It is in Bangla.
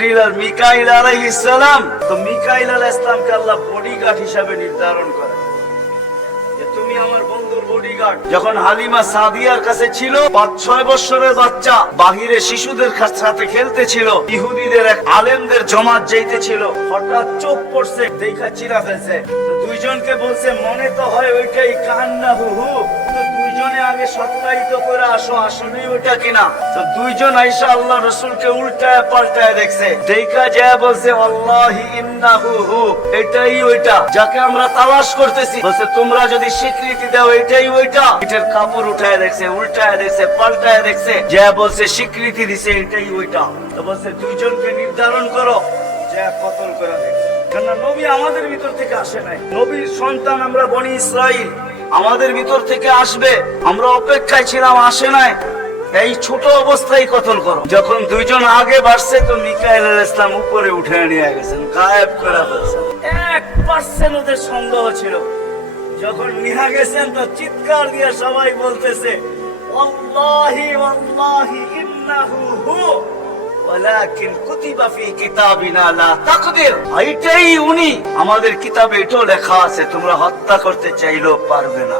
জিবরিল আর মিকাইল আলাইহিস সালাম। তো মিকাইল আলাইহিস সালামকে আল্লাহ বডিগার্ড হিসেবে নির্ধারণ করে যে তুমি আমার বন্ধুর বডিগার্ড। যখন হালিমা সাদিয়ার কাছে ছিল ৫-৬ বছরের বাচ্চা, বাহিরে শিশুদের সাথে খেলতেছিল, ইহুদিদের এক আলেমদের জমাত যাইতেছিল, হঠাৎ চোখ পড়ছে, দেখা চিরা ফেলছে। দুইজনকে বলছে মনে তো হয় ওইটাই কান্না হুহু, তো দুইজনে আগে সত্যায়িত করে আসো আসলেই ওইটা কিনা। তো দুইজন আইসা আল্লাহ রসুলকে উল্টায় পাল্টায় দেখছে, দেখা যায় বলছে আল্লাহি ইন্নাহু হু, এটাই ওইটা যাকে আমরা তালাশ করতেছি। বলছে তোমরা যদি স্বীকৃতি দাও এটাই ওইটা। পিঠের কাপড় উঠায় দেখছে, উল্টায় দেখছে, পাল্টায় দেখছে, যা বলছে স্বীকৃতি দিছে এটাই ওইটা। তো বলছে দুইজনকে নির্ধারণ করো, যা কতল করে দেখছে। কেননা নবী আমাদের ভিতর থেকে আসে নাই, নবীর সন্তান আমরা বনি ইসরাইল, আমাদের ভিতর থেকে আসবে, আমরা অপেক্ষায় ছিলাম, আসে নাই। এই ছোট অবস্থায় কতল করো। যখন দুইজন আগে বাড়ছে তো মিকাইল আলাইহিস সালাম উপরে উঠে নিয়ে গেছেন, গায়েব করে ফেলছেন। 1% ওদের সন্দেহ ছিল। যখন নিয়ে গেছেন তো চিৎকার দিয়ে সবাই বলতেছে আল্লাহি ওয়াল্লাহি ইন্নাহু হু ওয়ালাকিন কুতিবা ফি কিতাবিনা লা তাকদির, এইটাই উনি, আমাদের কিতাবে এটাও লেখা আছে তোমরা হত্যা করতে চাইলেও পারবে না।